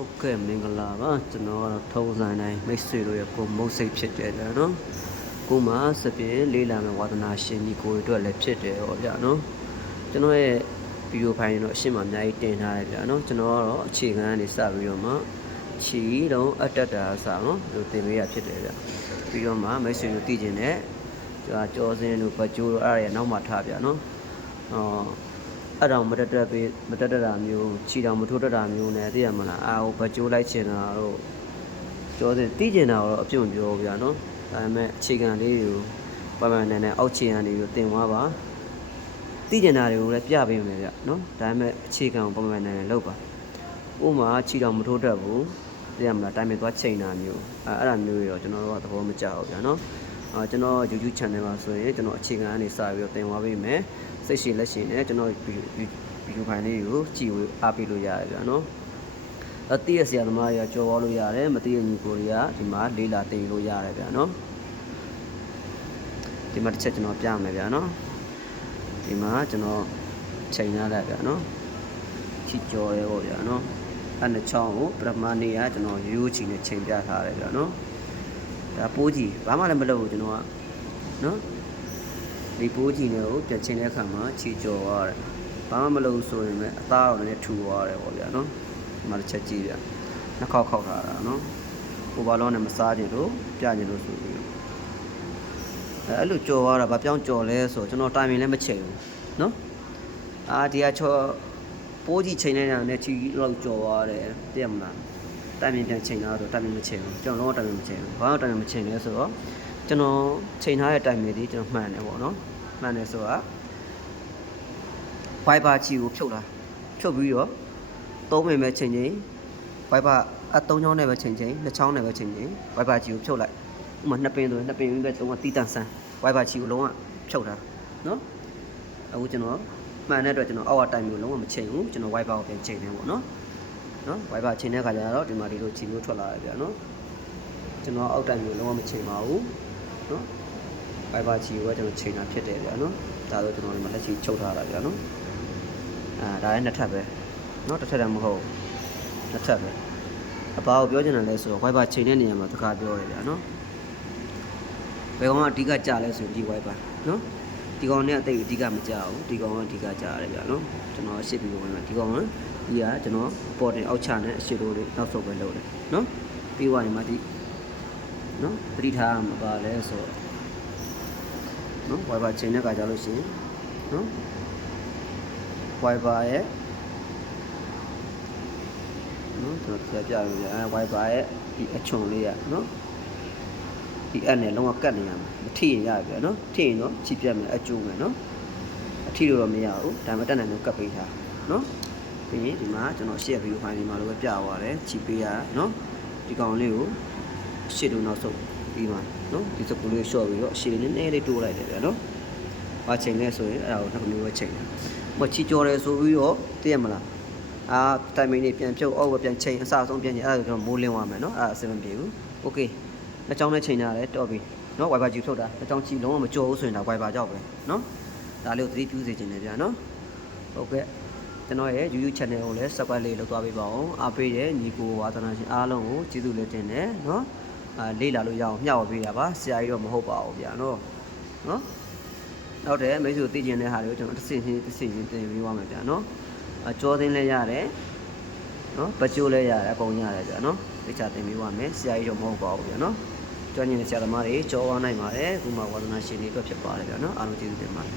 ဟုတ်ကဲ့မင်္ဂလာပါကျွန်တော်ကတော့ထုံးစံတိုင်းမိတ်ဆွေတို့ရဲ့ကိုမုတ်စိတ်ဖြစ်တယ်ဗျာနော်ကိုမှစပြင်းလေးလာမဲ့ဝါသနာရှင်ဒီကိုတွေအတွက်လည်းဖြစ်တယ်ဟောဗျာနော်ကျွန်တော်ရဲ့ဗီဒီယိုဖိုင်တော့အရှင်းမှာအများကြီးတင်ထားတယ်ဗျာနော်ကျွန်တော်ကတော့အခြေခံကနေစပြီးတော့မှချီတော့အတက်တာအစားနော်ဒီတင်ပေးရဖြစ်တယ်ဗျာပြီးတော့မှမိတ်ဆွေတို့တည်ကျင်တဲ့ကြာကြောစင်းတို့ဘကြိုးတို့အဲ့ဒါရဲ့နောက်မှထားဗျာနော်အော် အဲ့တော့မတက်တက်ပေးမတက်တက်တာမျိုးခြီတောင်မထိုးတက်တာမျိုးနဲ့သိရမလားအာဟိုဘကြိုးလိုက်ချင်တာတော့ပြောတယ်တီးကျင်တာတော့အပြုံပြောဗျာနော်ဒါပေမဲ့အခြေခံလေးတွေကိုပပန်နဲ့နဲ့အောက်ခြေခံလေးကိုတင်သွားပါတီးကျင်တာတွေကိုလည်းပြပေးမယ်ဗျနော်ဒါပေမဲ့အခြေခံကိုပပန်နဲ့နဲ့လောက်ပါဥမာခြီတောင်မထိုးတက်ဘူးသိရမလားတိုင်းမဲ့သွားချိန်တာမျိုးအဲအဲ့ဒါမျိုးတွေတော့ကျွန်တော်တို့ကသဘောမကျဘူးဗျာနော် အာကျွန်တော် YouTube channel မှာဆိုရင်ကျွန်တော်အခြေခံကနေစပြီးတော့တင်သွားပေးမယ်စိတ်ရှိလက်ရှိနဲ့ကျွန်တော်ဗီဒီယိုဖိုင်လေးကိုကြည့်ဝအားပေးလို့ရတယ်ဗျာနော်အတိရဆရာသမားတွေကကြော်သွားလို့ရတယ်မတိရညီကိုတွေကဒီမှာလေးလာတင်လို့ရတယ်ဗျာနော်ဒီမှာတစ်ချက်ကျွန်တော်ပြမယ်ဗျာနော်ဒီမှာကျွန်တော်ချိန်ရလိုက်ဗျာနော်ချီကြော်ရဲပေါ့ဗျာနော်အဲ့နှစ်ချောင်းကိုပထမနေ့ကကျွန်တော်ရိုးချီနဲ့ချိန်ပြထားတယ်ဗျာနော် ဒါပိုးကြီးဘာမှလည်းမလုပ်ဘူးကျွန်တော်ကနော်ဒီပိုးကြီးနဲ့ကိုပြန်ချိန်တဲ့အခါမှာချီကြော်သွားတယ်ဘာမှမလုပ်ဘူးဆိုရင်လည်းအသားတော့လည်းထူသွားတယ်ပေါ့ဗျာနော်ဒီမှာတစ်ချက်ကြည့်ဗျာနှစ်ခေါက်ခောက်ထားတာနော်ဟိုဘာလုံးနဲ့မစားကြလို့ပြကြလို့ဆိုပြီးတော့အဲအဲ့လိုကြော်သွားတာဘာပြောင်းကြော်လဲဆိုတော့ကျွန်တော်တိုင်ပင်လည်းမချိန်ဘူးနော်အာဒီကချောပိုးကြီးချိန်နေတာနဲ့ချီလောက်ကြော်သွားတယ်သိရမလား တိုင်ပင်ပြန်ချိန်တာဆိုတိုင်ပင်မချိန်ဘူးကျွန်တော်တော့တိုင်ပင်မချိန်ဘူးဘာလို့တိုင်ပင်မချိန်လဲဆိုတော့ကျွန်တော်ချိန်ထားတဲ့တိုင်ပင်ဒီကျွန်တော်မှန်တယ်ပေါ့နော်မှန်တယ်ဆိုတာ Viber ချီကိုဖြုတ်လာဖြုတ်ပြီးတော့သုံးမိမဲ့ချိန်ချင်း Viber အသုံးချောင်းနဲ့ပဲချိန်ချင်းနှစ်ချောင်းနဲ့ပဲချိန်ချင်း Viber ချီကိုဖြုတ်လိုက်ဥပမာနှစ်ပင်ဆိုရင်နှစ်ပင်ပြီးပဲသုံးကတီးတန့်ဆန်း Viber ချီကိုလုံးဝဖြုတ်တာနော်အခုကျွန်တော်မှန်တဲ့အတွက်ကျွန်တော်အောက်ကတိုင်မျိုးလုံးဝမချိန်ဘူးကျွန်တော် Viber ကိုပြန်ချိန်တယ်ပေါ့နော် နော် Viber ချိန်တဲ့ခါကျတော့ဒီမှာဒီလိုချိန်မျိုးထွက်လာတယ်ဗျာနော်ကျွန်တော်အောက်တိုင်မျိုးလုံးဝမချိန်ပါဘူးနော် Viber ချိန်ကိုကျွန်တော်ချိန်တာဖြစ်တယ်ဗျာနော်ဒါဆိုကျွန်တော်ဒီမှာလက်ရှိချုပ်ထားတာဗျာနော်အာဒါလည်းနှစ်ထပ်ပဲနော်တစ်ထပ်တည်းမဟုတ်နှစ်ထပ်ပဲအပါကိုပြောချင်တယ်လဲဆိုတော့ Viber ချိန်တဲ့နေရာမှာတခါပြောရတယ်ဗျာနော်ဘယ်ကောင်ကအဓိကကြာလဲဆိုရင်ဒီ Viber နော် ဒီကောင်နဲ့အသိအဓိကမကြဘူးဒီကောင်ကအဓိကကြရတယ်ဗျာနော်ကျွန်တော်ရှစ်ပြီးပုံမှာဒီကောင်ကဒီကကျွန်တော်ပေါ်တင်အောက်ချနဲ့အရှိတို့လေးနောက်ဆုံးပဲလုပ်တယ်နော်ပြီးသွားရင်မှဒီနော်ပရိထားမှာပါလဲဆိုတော့နော် Viber ချိန်တဲ့ခါကြလို့ရှိရင်နော် Viber ရဲ့နော်ကျွန်တော်ပြပြရမယ်ဗျာ Viber ရဲ့ဒီအချုံလေးอ่ะနော် ဒီအက်နဲ့လုံးဝကတ်နေရမှာမထိရင်ရပြီနော်ထိရင်တော့ချီပြတ်မယ်အကျိုးမယ်နော်အထိလို့တော့မရဘူးဒါမှတက်နိုင်လို့ကတ်ပေးထားနော်ပြီးရင်ဒီမှာကျွန်တော်ရှေ့ဗီဒီယိုဖိုင်ဒီမှာလိုပဲပြသွားတယ်ချီပေးရနော်ဒီကောင်လေးကိုရှေ့တို့နောက်ဆုံးပြီးမှာနော်ဒီစကူလေးရှော့ပြီးတော့ရှေ့လေးနည်းနည်းလေးတိုးလိုက်တယ်ဗျာနော်ဘာချိန်လဲဆိုရင်အဲ့ဒါကိုနှစ်မျိုးပဲချိန်တယ်မချီကြော်တယ်ဆိုပြီးတော့သိရမလားအာတိုင်မင်းလေးပြန်ဖြုတ်အောက်ကပြန်ချိန်အစအဆုံးပြန်ချိန်အဲ့ဒါဆိုကျွန်တော်မိုးလင်းသွားမယ်နော်အဲ့ဒါအဆင်မပြေဘူးโอเค နှစ်ချောင်းနဲ့ချိန်ရတယ်တော်ပြီနော် Viber ကြည့်ထုတ်တာနှစ်ချောင်းချီလုံးဝမကြော်ဘူးဆိုရင်ဒါ Viber ကြောက်ပဲနော်ဒါလေးကိုသတိပြုစေချင်တယ်ဗျာနော်ဟုတ်ကဲ့ကျွန်တော်ရဲ့ YouTube channel ကိုလည်း subscribe လေးလုပ်သွားပေးပါအောင်အားပေးတဲ့ညီကိုဝါသနာရှင်အားလုံးကိုကျေးဇူးလေးတင်တယ်နော်အာလေးလာလို့ရအောင်မျှဝေပေးတာပါဆရာကြီးတော့မဟုတ်ပါဘူးဗျာနော်နော်နောက်တဲ့မိတ်ဆွေသိကျင်တဲ့ဟာတွေကိုကျွန်တော်တစ်စင်ချင်းတစ်စင်ချင်းတင်ပေးသွားမယ်ဗျာနော်အကြောသိင်းလည်းရတယ်နော်ပကြိုးလည်းရတယ်အကုန်ရတယ်ဗျာနော်သိချတင်ပေးသွားမယ်ဆရာကြီးတော့မဟုတ်ပါဘူးဗျာနော် ကျွမ်းကျင်တဲ့ဆရာသမားတွေကြောသွားနိုင်ပါတယ်အခုမှဝါသနာရှင်တွေအတွက်ဖြစ်ပါတယ်ဗျာနော်အားလုံးကျေးဇူးတင်ပါတယ်